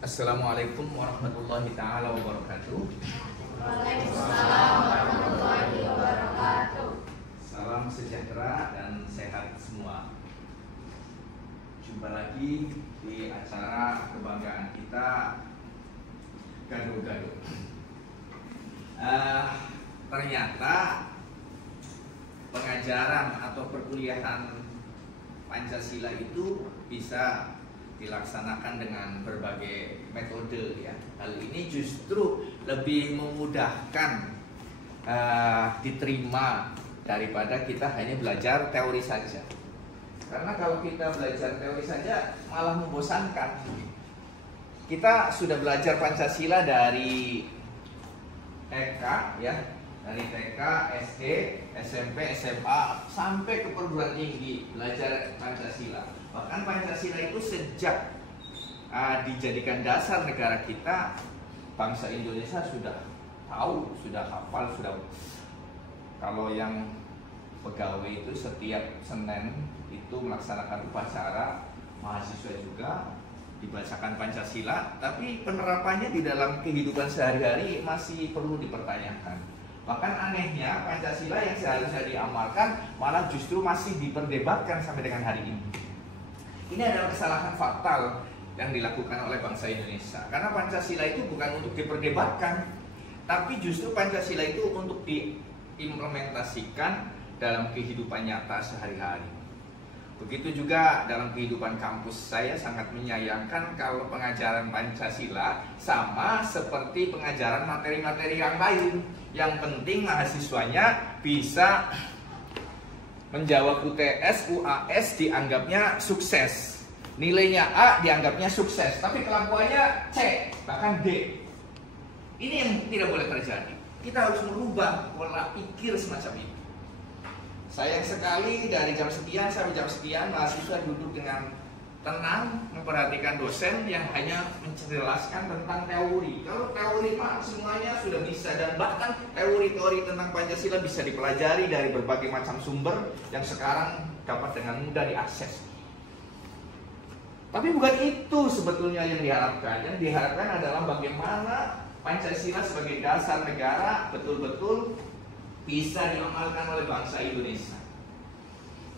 Assalamualaikum warahmatullahi taala wabarakatuh. Waalaikumsalam warahmatullahi wabarakatuh. Salam sejahtera dan sehat semua. Jumpa lagi di acara kebanggaan kita, Gado-Gado. Ternyata pengajaran atau perkuliahan Pancasila itu bisa dilaksanakan dengan berbagai metode ya. Hal ini justru lebih memudahkan diterima daripada kita hanya belajar teori saja. Karena kalau kita belajar teori saja malah membosankan. Kita sudah belajar Pancasila dari TK ya, dari TK, SD, SMP, SMA sampai ke perguruan tinggi belajar Pancasila. Bahkan Pancasila itu sejak dijadikan dasar negara kita, bangsa Indonesia sudah tahu, sudah hafal, sudah. Kalau yang pegawai itu setiap Senin itu melaksanakan upacara, mahasiswa juga dibacakan Pancasila, tapi penerapannya di dalam kehidupan sehari-hari masih perlu dipertanyakan. Bahkan anehnya Pancasila yang seharusnya diamalkan malah justru masih diperdebatkan sampai dengan hari ini. Ini adalah kesalahan fatal yang dilakukan oleh bangsa Indonesia. Karena Pancasila itu bukan untuk diperdebatkan, tapi justru Pancasila itu untuk diimplementasikan dalam kehidupan nyata sehari-hari. Begitu juga dalam kehidupan kampus, saya sangat menyayangkan kalau pengajaran Pancasila sama seperti pengajaran materi-materi yang lain. Yang penting mahasiswanya bisa menjawab UTS, UAS dianggapnya sukses, nilainya A dianggapnya sukses, tapi kelakuannya C, bahkan D. Ini yang tidak boleh terjadi. Kita harus merubah pola pikir semacam itu. Sayang sekali dari jam sekian sampai jam sekian mahasiswa duduk dengan tenang memperhatikan dosen yang hanya menjelaskan tentang teori. Kalau teori mah semuanya sudah bisa, dan bahkan teori-teori tentang Pancasila bisa dipelajari dari berbagai macam sumber yang sekarang dapat dengan mudah diakses. Tapi bukan itu sebetulnya yang diharapkan. Yang diharapkan adalah bagaimana Pancasila sebagai dasar negara betul-betul bisa diamalkan oleh bangsa Indonesia,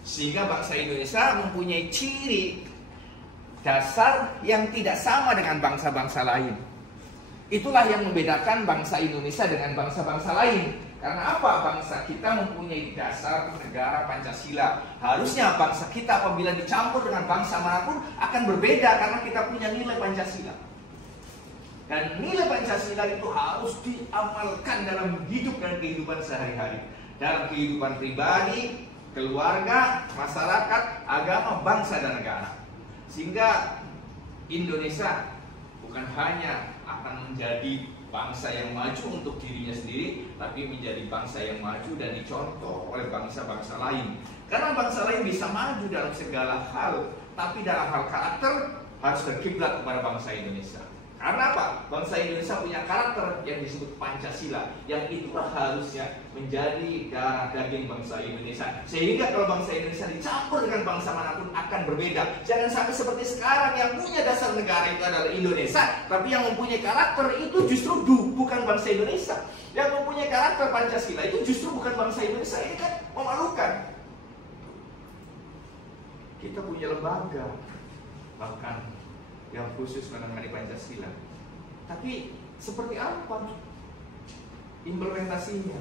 sehingga bangsa Indonesia mempunyai ciri dasar yang tidak sama dengan bangsa-bangsa lain. Itulah yang membedakan bangsa Indonesia dengan bangsa-bangsa lain. Karena apa? Bangsa kita mempunyai dasar negara Pancasila. Harusnya bangsa kita apabila dicampur dengan bangsa manapun akan berbeda karena kita punya nilai Pancasila. Dan nilai Pancasila itu harus diamalkan dalam hidup dan kehidupan sehari-hari. Dalam kehidupan pribadi, keluarga, masyarakat, agama, bangsa, dan negara. Sehingga Indonesia bukan hanya akan menjadi bangsa yang maju untuk dirinya sendiri, tapi menjadi bangsa yang maju dan dicontoh oleh bangsa-bangsa lain. Karena bangsa lain bisa maju dalam segala hal, tapi dalam hal karakter harus berkiblat kepada bangsa Indonesia. Karena apa? Bangsa Indonesia punya karakter yang disebut Pancasila, yang itulah harusnya menjadi darah daging bangsa Indonesia. Sehingga kalau bangsa Indonesia dicampur dengan bangsa manapun akan berbeda. Jangan sampai seperti sekarang yang punya dasar negara itu adalah Indonesia, tapi yang mempunyai karakter itu justru bukan bangsa Indonesia. Yang mempunyai karakter Pancasila itu justru bukan bangsa Indonesia. Ini kan memalukan. Kita punya lembaga, bahkan yang khusus menangani Pancasila. Tapi seperti apa implementasinya?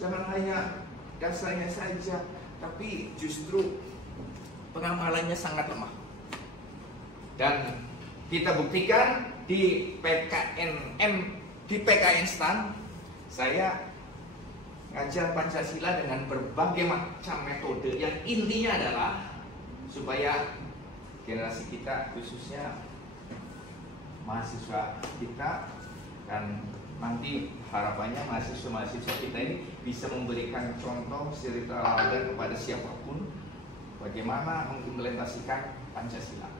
Jangan hanya dasarnya saja, tapi justru pengamalannya sangat lemah. Dan kita buktikan di PKN STAN, saya ngajar Pancasila dengan berbagai macam metode yang intinya adalah supaya generasi kita, khususnya mahasiswa kita, dan nanti harapannya mahasiswa-mahasiswa kita ini bisa memberikan contoh suri teladan kepada siapapun bagaimana mengimplementasikan Pancasila.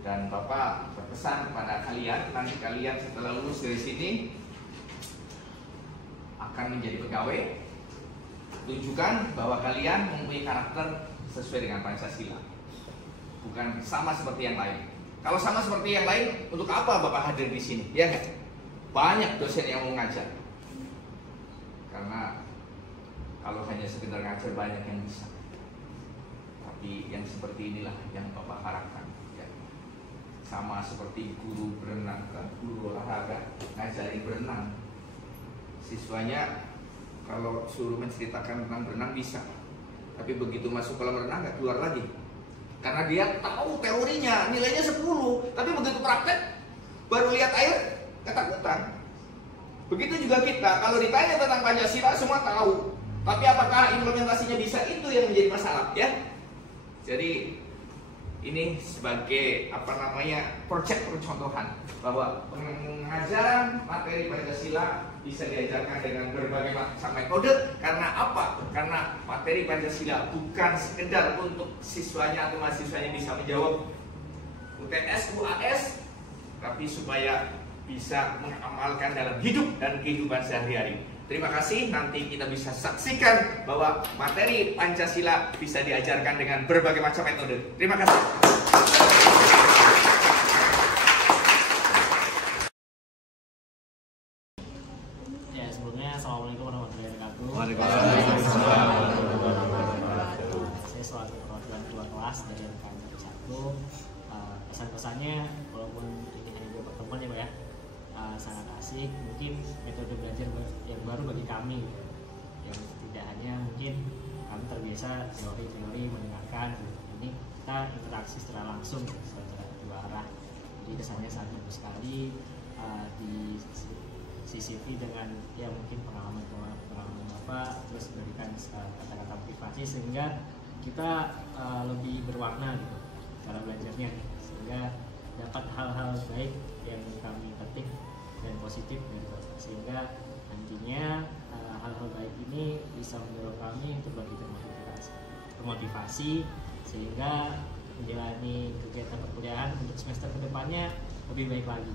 Dan Bapak berpesan kepada kalian, nanti kalian setelah lulus dari sini akan menjadi pegawai, tunjukkan bahwa kalian mempunyai karakter sesuai dengan Pancasila, bukan sama seperti yang lain. Kalau sama seperti yang lain, untuk apa Bapak hadir di sini? Ya nggak? Banyak dosen yang mau ngajar. Karena kalau hanya sekedar ngajar banyak yang bisa. Tapi yang seperti inilah yang Bapak harapkan. Ya. Sama seperti guru berenang, guru olahraga ngajari berenang. Siswanya kalau suruh menceritakan tentang berenang bisa, tapi begitu masuk kolam renang nggak keluar lagi. Karena dia tahu teorinya, nilainya 10, tapi begitu praktek baru lihat air ketakutan. Begitu juga kita, kalau ditanya tentang Pancasila semua tahu, tapi apakah implementasinya bisa, itu yang menjadi masalah, ya. Jadi ini sebagai proyek percontohan bahwa pengajaran materi Pancasila bisa diajarkan dengan berbagai macam metode. Karena apa? Karena materi Pancasila bukan sekedar untuk siswanya atau mahasiswanya bisa menjawab UTS, UAS, tapi supaya bisa mengamalkan dalam hidup dan kehidupan sehari-hari. Terima kasih, nanti kita bisa saksikan bahwa materi Pancasila bisa diajarkan dengan berbagai macam metode. Terima kasih. Ya, sebelumnya Assalamualaikum warahmatullahi wabarakatuh. Waalaikumsalam warahmatullahi wabarakatuh. Saya selaku perwakilan ketua kelas dari rekan 1. Pesan-pesannya, walaupun ini hanya dua pertemuan ya Pak ya, sangat asik. Mungkin metode belajar yang baru bagi kami, yang tidak hanya mungkin kami terbiasa teori-teori mendengarkan. Ini kita interaksi secara langsung, secara dua arah. Jadi kesannya sangat bagus sekali. Di CCTV dengan ya mungkin pengalaman Bapak, terus memberikan kata-kata motivasi sehingga kita lebih berwarna gitu cara belajarnya, sehingga dapat hal-hal baik yang kami petik dan positif dari Bapak, sehingga nantinya hal-hal baik ini bisa mendorong kami untuk lebih termotivasi sehingga menjalani kegiatan perkuliahan untuk semester kedepannya lebih baik lagi.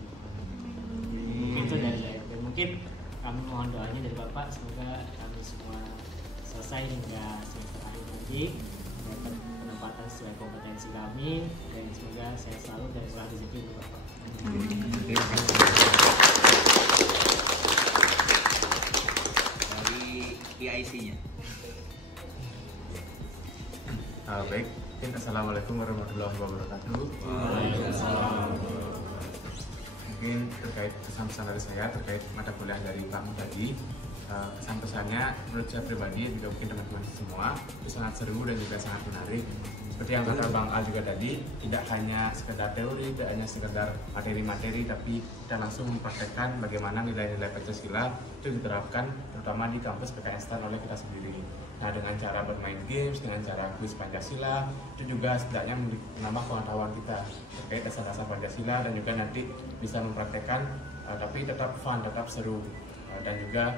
Mungkin itu dari saya, dan mungkin kami mohon doanya dari Bapak semoga kami semua selesai hingga semester akhir nanti dapat penempatan sesuai kompetensi kami, dan semoga saya selalu dan murah rezeki untuk Bapak. Terima kasih. Dari PIC-nya. Baik, assalamualaikum warahmatullahi wabarakatuh. Mungkin terkait pesan-pesan dari saya terkait mata kuliah dari Pak Mu tadi, pesan-pesannya menurut saya pribadi juga mungkin teman-teman semua itu sangat seru dan juga sangat menarik. Seperti yang kata Bang Al juga tadi, tidak hanya sekedar teori, tidak hanya sekedar materi-materi, tapi kita langsung mempraktekkan bagaimana nilai-nilai Pancasila itu diterapkan terutama di kampus PKN oleh kita sendiri. Nah, dengan cara bermain games, dengan cara kuis Pancasila, itu juga setidaknya menambah pengetahuan kita terkait dasar-dasar Pancasila, dan juga nanti bisa mempraktekkan tapi tetap fun, tetap seru, dan juga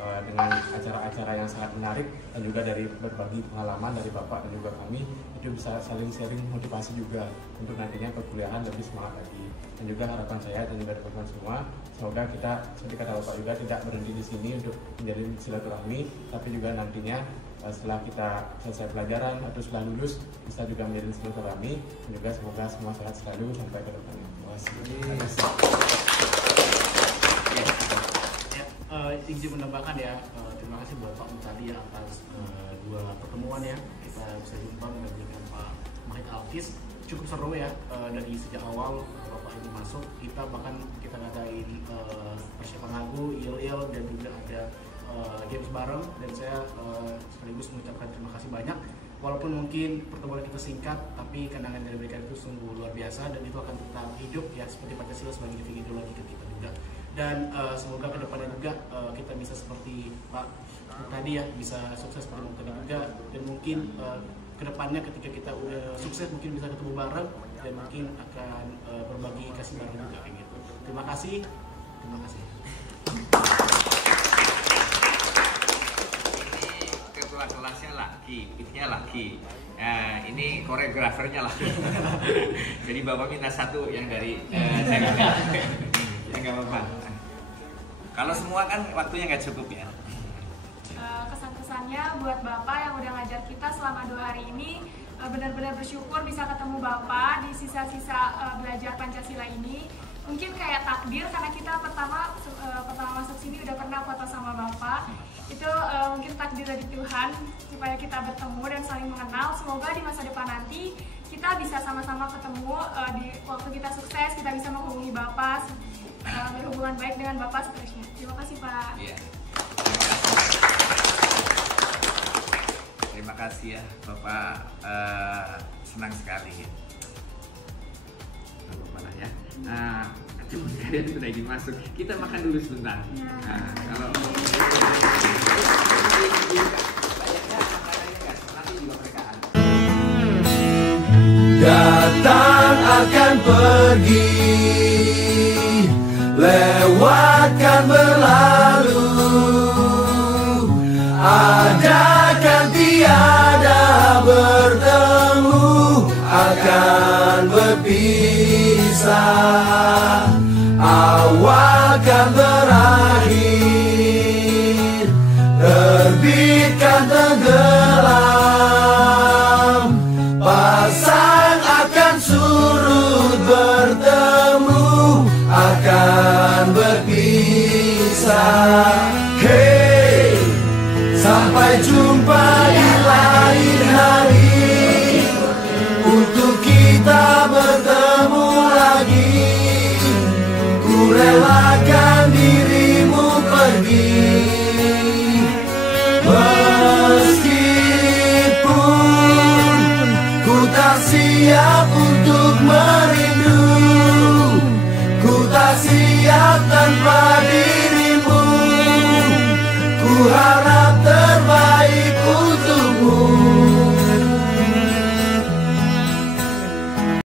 dengan acara-acara yang sangat menarik, dan juga dari berbagi pengalaman dari Bapak dan juga kami, itu bisa saling sharing motivasi juga untuk nantinya perkuliahan lebih semangat lagi. Dan juga harapan saya dan juga teman-teman semua, semoga kita seperti kata Bapak juga tidak berhenti di sini untuk menjadi silaturahmi, tapi juga nantinya setelah kita selesai pelajaran atau setelah lulus bisa juga menjadi silaturahmi, dan juga semoga semua sehat selalu sampai ke depannya. Terima kasih. Izin menambahkan ya, terima kasih buat Pak Mu tadi ya atas dua pertemuan ya, kita bisa jumpa dengan Pak Mahid Alkis. Cukup seru ya, dari sejak awal Bapak ini masuk, kita bahkan kita ngadain persiapan lagu, yel-yel, dan juga ada games bareng, dan saya sekaligus mengucapkan terima kasih banyak. Walaupun mungkin pertemuan kita singkat, tapi kenangan dari mereka itu sungguh luar biasa, dan itu akan tetap hidup ya, seperti Pancasila sebagai ideologi kita juga. Dan semoga kedepannya juga kita bisa seperti Pak tadi ya, bisa sukses seperti tadi juga, dan mungkin kedepannya ketika kita udah sukses mungkin bisa ketemu bareng, dan mungkin akan berbagi kasih bareng juga kayak gitu. Terima kasih. Ketua kelasnya lagi, pitnya lagi. Nah, ini koreografernya lagi. Jadi Bapak minta satu yang dari saya nggak apa-apa. Kalau semua kan waktunya nggak cukup ya. Kesan-kesannya buat Bapak yang udah ngajar kita selama 2 hari ini, benar-benar bersyukur bisa ketemu Bapak di sisa-sisa belajar Pancasila ini. Mungkin kayak takdir karena kita pertama masuk sini udah pernah foto sama Bapak. Itu mungkin takdir dari Tuhan supaya kita bertemu dan saling mengenal. Semoga di masa depan nanti kita bisa sama-sama ketemu di waktu kita sukses, kita bisa menghubungi Bapak, berhubungan baik dengan Bapak seterusnya. Terima kasih Pak. Iya. Terima kasih ya Bapak, senang sekali. Bapak lah ya. Nah, cuma kalian sudah ingin masuk, kita makan dulu sebentar. Nah, kalau datang akan pergi, lewatkan berlalu, ada kan tiada bertemu, akan berpisah, awal kan berakhir, terbitkan tenggelam, pasang akan surut, bertemu akan berpisah. Hey, sampai jumpa di lain hari, untuk kita bertemu lagi. Ku relakan dirimu pergi, meskipun ku tak siap untuk merindu, ku tak siap tanpa dirimu. Ku harap